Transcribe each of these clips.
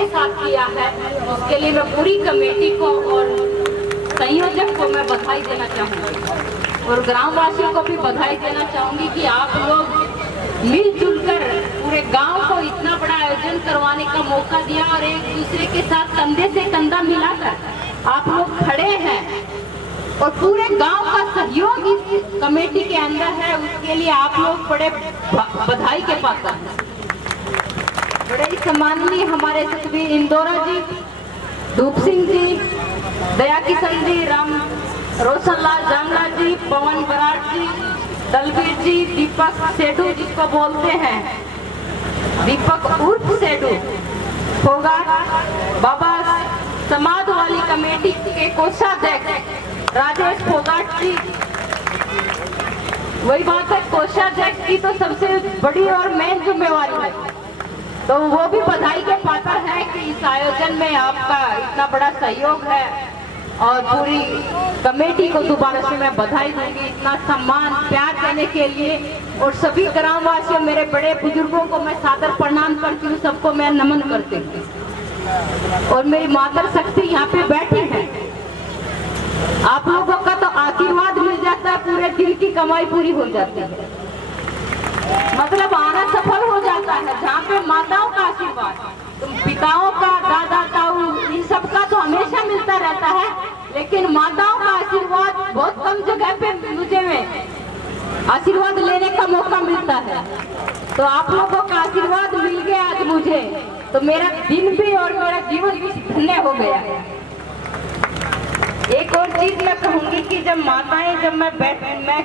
के साथ किया है, उसके लिए मैं पूरी कमेटी को और संयोजक को मैं बधाई देना चाहूँगी और ग्रामवासियों को भी बधाई देना चाहूँगी कि आप लोग मिलजुल कर पूरे गांव को इतना बड़ा आयोजन करवाने का मौका दिया और एक दूसरे के साथ कंधे से कंधा मिलाकर आप लोग खड़े हैं और पूरे गांव का सहयोग इस कमेटी के अंदर है। उसके लिए आप लोग बड़े बधाई के पात्र हैं। बड़े ही सम्माननीय हमारे सतवीर इंदौरा जी, धूप सिंह जी, दया किशन जी, राम रोशनलाल जांगड़ा जी, पवन बराड़ जी, दलवीर जी, दीपक सेठू जिसको बोलते हैं, दीपक उर्फ सेठू होगा, बाबा समाज वाली कमेटी के कोषाध्यक्ष राजेश फोगाट जी। वही बात है, कोषाध्यक्ष की तो सबसे बड़ी और मेन जिम्मेवारी है, तो वो भी बधाई के पात्र है कि इस आयोजन में आपका इतना बड़ा सहयोग है और पूरी कमेटी को दोबारा से मैं बधाई दूंगी इतना सम्मान प्यार देने के लिए। और सभी ग्रामवासियों, मेरे बड़े बुजुर्गों को मैं सादर प्रणाम करती हूँ, सबको मैं नमन करती हूँ और मेरी माता शक्ति यहाँ पे बैठी है। आप लोगों का तो आशीर्वाद मिल जाता है, पूरे दिन की कमाई पूरी हो जाती है, मतलब आना सफल हो जाता है। जहाँ पे माताओं का आशीर्वाद, तुम पिताओं का, दादा ताऊ, इन सब का तो हमेशा मिलता रहता है, लेकिन माताओं का आशीर्वाद बहुत कम जगह पे मुझे में आशीर्वाद लेने का मौका मिलता है। तो आप लोगों का आशीर्वाद मिल गया आज मुझे, तो मेरा दिन भी और मेरा जीवन भी धन्य हो गया। एक और चीज मैं कहूंगी कि जब माताएं, जब मैं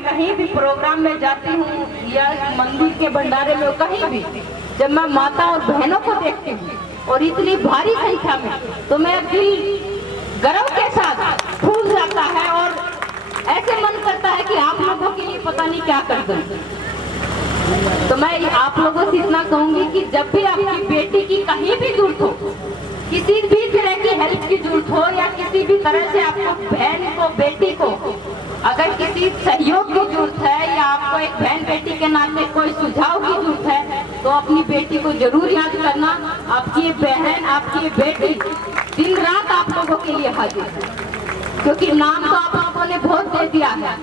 कहीं भी प्रोग्राम में जाती हूँ या मंदिर के भंडारे में कहीं भी, जब मैं माता और बहनों को देखती हूँ और इतनी भारी संख्या में, तो मेरा दिल गर्व के साथ फूल जाता है और ऐसे मन करता है कि आप लोगों के लिए पता नहीं क्या कर दूं। तो मैं आप लोगों से इतना कहूंगी कि जब भी आपकी बेटी की कहीं भी जरूरत हो, किसी भी तरह की हेल्प की जरूरत हो या किसी भी तरह से आपको बहन को, बेटी को अगर किसी सहयोग की जरूरत है या आपको एक बहन बेटी के नाते कोई सुझाव की जरूरत है, तो अपनी बेटी को जरूर याद करना। आपकी बहन, आपकी बेटी दिन रात आप लोगों के लिए हाजिर है, क्योंकि नाम तो आप लोगों ने बहुत दे दिया है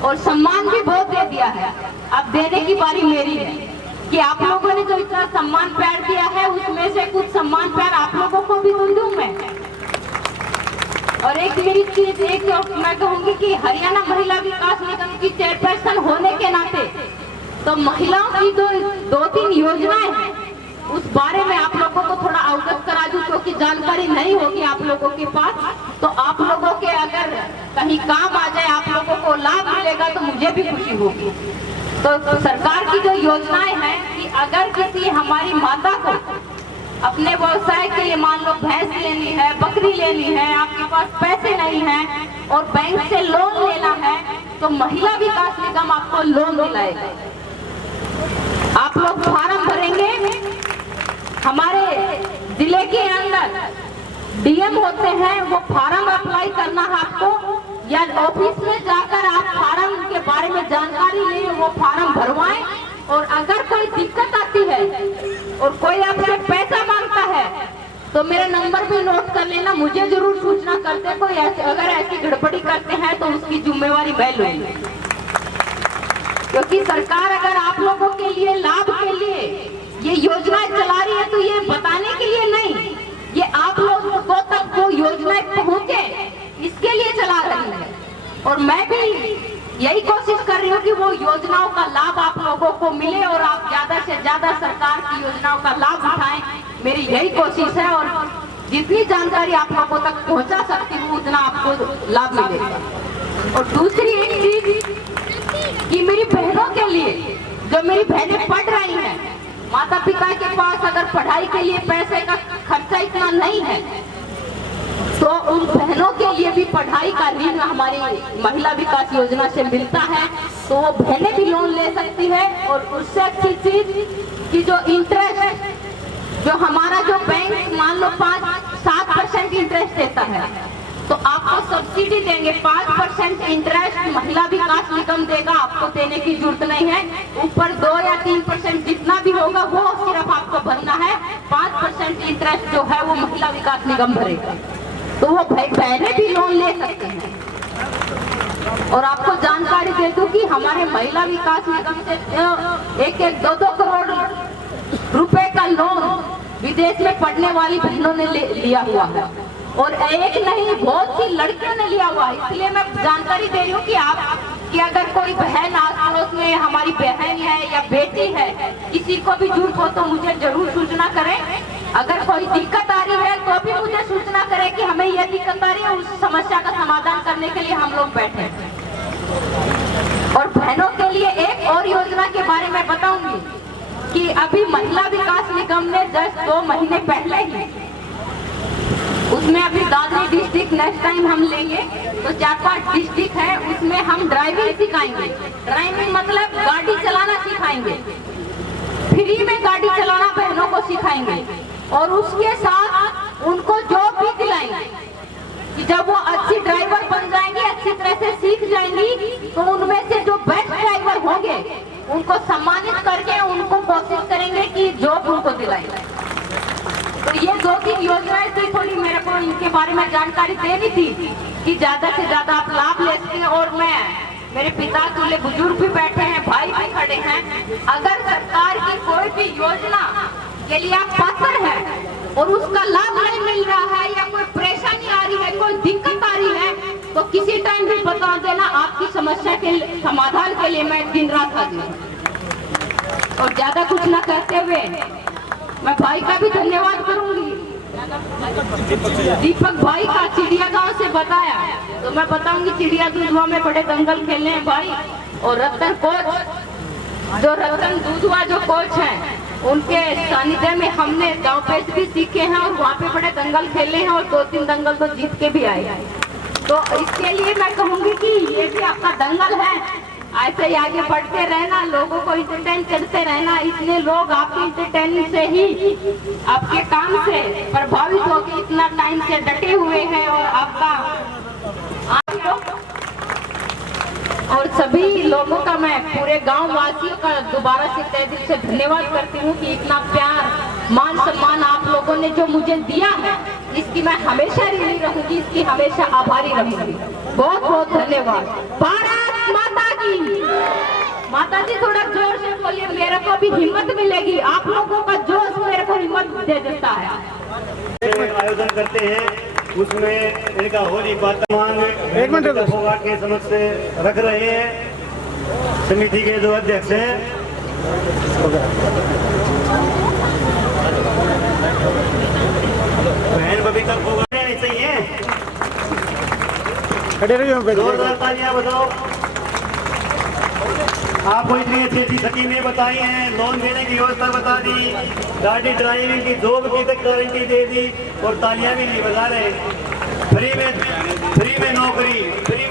और सम्मान भी बहुत दे दिया है। अब देने की बारी मेरी है कि आप लोगों ने जो इतना सम्मान प्यार दिया है, उसमें से कुछ सम्मान प्यार आप लोगों को भी दूं मैं। और एक मेरी चीज, एक मैं कहूंगी कि हरियाणा महिला विकास निगम की चेयरपर्सन होने के नाते, तो महिलाओं की जो 2-3 योजनाएं हैं, उस बारे में आप लोगों को थोड़ा अवगत करा दूं, क्योंकि जानकारी नहीं होगी आप लोगों के पास। तो आप लोगों के अगर कहीं काम आ जाए, आप लोगों को लाभ मिलेगा, तो मुझे भी खुशी होगी। तो सरकार की जो योजनाएं हैं कि अगर किसी हमारी माता को अपने व्यवसाय के लिए, मान लो भैंस लेनी है, बकरी लेनी है, आपके पास पैसे नहीं है और बैंक से लोन लेना है, तो महिला विकास निगम आपको लोन दिलाएगा। आप लोग फॉर्म भरेंगे, हमारे जिले के अंदर डीएम होते हैं, वो फॉर्म अप्लाई करना है आपको, या ऑफिस में जाकर आप फॉर्म के बारे में जानकारी लें, वो फॉर्म भरवाएं। और अगर कोई दिक्कत आती है और कोई आपसे पैसा मांगता है, तो मेरा नंबर भी नोट कर लेना, मुझे जरूर सूचना करते। कोई अगर ऐसी गड़बड़ी करते हैं तो उसकी जिम्मेवारी मैं लूंगी, क्योंकि सरकार अगर आप लोगों के लिए, लाभ के लिए ये योजनाएं चला रही है, तो ये बताने के लिए नहीं, ये आप लोगों को तक वो योजनाएं पहुंचे, इसके लिए चला रही है। और मैं भी यही कोशिश कर रही हूँ कि वो योजनाओं का लाभ आप लोगों को मिले और आप ज्यादा से ज्यादा सरकार की योजनाओं का लाभ उठाएं। मेरी यही कोशिश है और जितनी जानकारी आप लोगों तक पहुंचा सकती हूँ, उतना आपको लाभ मिलेगा। और दूसरी एक चीज कि मेरी बहनों के लिए, जो मेरी बहनें पढ़ रही हैं, माता पिता के पास अगर पढ़ाई के लिए पैसे का खर्चा इतना नहीं है, तो उन बहनों के लिए भी पढ़ाई का ऋण हमारी महिला विकास योजना से मिलता है, तो वो बहनें भी लोन ले सकती है। और उससे अच्छी चीज कि जो इंटरेस्ट, जो हमारा जो बैंक मान लो 5-7% इंटरेस्ट देता है, तो आप आपको सब्सिडी देंगे, 5% इंटरेस्ट महिला विकास निगम देगा, आपको देने की जरूरत नहीं है। ऊपर 2 या 3% जितना भी होगा वो सिर्फ आपको भरना है। 5% इंटरेस्ट जो है वो महिला विकास निगम भरेगा, तो वो बहनें भी लोन ले सकते हैं। और आपको जानकारी दे दूं कि हमारे महिला विकास निगम से 1-1, 2-2 करोड़ रुपए का लोन विदेश में पढ़ने वाली बहनों ने लिया हुआ है, और एक नहीं बहुत सी लड़कियों ने लिया हुआ है। इसलिए मैं जानकारी दे रही हूँ कि आप कि अगर कोई बहन आस पड़ोस में हमारी बहन है या बेटी है, किसी को भी जरूरत हो तो मुझे जरूर सूचना करें। अगर कोई दिक्कत आ रही है तो भी मुझे सूचना करें कि हमें यह दिक्कत आ रही है, उस समस्या का समाधान करने के लिए हम लोग बैठे हैं। और बहनों के लिए एक और योजना के बारे में बताऊंगी कि अभी महिला विकास निगम ने जस्ट 2 महीने पहले ही, उसमें अभी दादरी डिस्ट्रिक्ट नेक्स्ट टाइम हम लेंगे तो 4-5 डिस्ट्रिक्ट है, उसमें हम ड्राइविंग सिखाएंगे। ड्राइविंग मतलब गाड़ी चलाना सिखाएंगे, फ्री में गाड़ी चलाना बहनों को सिखाएंगे, और उसके साथ उनको जॉब भी दिलाएंगे कि जब वो अच्छी ड्राइवर बन जाएंगी, अच्छी तरह से सीख जाएंगी, तो उनमें से जो बेस्ट ड्राइवर होंगे उनको सम्मानित करके उनको कोशिश करेंगे कि जॉब उनको दिलाएंगे। तो ये 2-3 योजनाएं थी, थोड़ी मेरे को इनके बारे में जानकारी देनी थी कि ज्यादा से ज्यादा आप लाभ ले सकें। और मेरे पिता तुल्य बुजुर्ग भी बैठे हैं, भाई भी खड़े हैं, अगर सरकार की कोई भी योजना के लिए आप पात्र हैं और उसका लाभ नहीं मिल रहा है या कोई परेशानी आ रही है, कोई दिक्कत आ रही है, तो किसी टाइम भी बता देना। आपकी समस्या के समाधान के लिए मैं दिन रात हाजिर हूँ। और ज्यादा कुछ न कहते हुए मैं भाई का भी धन्यवाद करूंगी, दीपक भाई का चिड़िया गांव से बताया, तो मैं बताऊंगी चिड़िया दूधवा में बड़े दंगल खेलने हैं भाई। और रतन कोच, जो रतन दूधवा जो कोच हैं, उनके सानिध्य में हमने गांव पे भी सीखे हैं और वहाँ पे बड़े दंगल खेले हैं और 2-3 दंगल तो जीत के भी आए हैं। तो इसके लिए मैं कहूंगी कि ये भी आपका दंगल है, ऐसे ही आगे बढ़ते रहना, लोगों को इंटरटेन करते रहना। इतने लोग आपके इंटरटेन से ही, आपके काम से प्रभावित होकर इतना टाइम से डटे हुए हैं, और आपका और सभी लोगों का मैं पूरे गांव वासियों का दोबारा से तहे दिल से धन्यवाद करती हूँ कि इतना प्यार मान सम्मान आप लोगों ने जो मुझे दिया है, इसकी मैं हमेशा ऋणी रहूंगी, इसकी हमेशा आभारी रहूंगी। बहुत बहुत धन्यवाद। भारत माता की। माता जी थोड़ा जोर से बोलिए, मेरे को भी हिम्मत मिलेगी, आप लोगों का जोश मेरे को हिम्मत दे देता है। आयोजन करते हैं उसमें इनका होली वर्तमान के समक्ष रख रहे हैं समिति के जो अध्यक्ष हैं। बहन बबीता फोगाने चाहिए, जोरदार तालियां बजाओ। आपको इतनी अच्छी स्कीमें बताई हैं, लोन देने की व्यवस्था बता दी, गाड़ी ड्राइविंग की जॉब की तक गारंटी दे दी, और तालियां भी नहीं बजा रहे। फ्री में नौकरी, फ्री